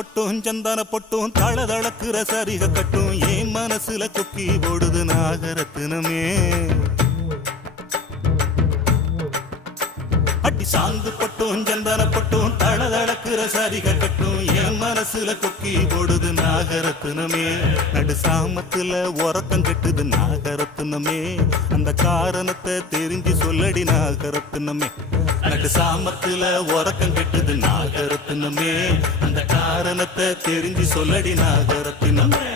பொட்டும் சந்தன பொட்டும் தளதளக்குற சரிக கட்டும் என் மனசுல கொக்கி போடுது நாகரத்தினமே. அடி சாந்து பொட்டும் சந்தன பொட்டும் தளதளக்குற சரிக கட்டும் என் மனசுல கொக்கி போடுது நாகரத்தினமே. நடு சாமத்துல உறக்கம் கெட்டுது நாகரத்தினமே. அந்த காரணத்தை தெரிஞ்சு சொல்லடி நாகரத்தினமே. நடு சாமத்துல உறக்கம் கெட்டுது நாகரத்தினமே. அந்த காரணத்தை தெரிஞ்சு சொல்லடி நாகரத்தினமே.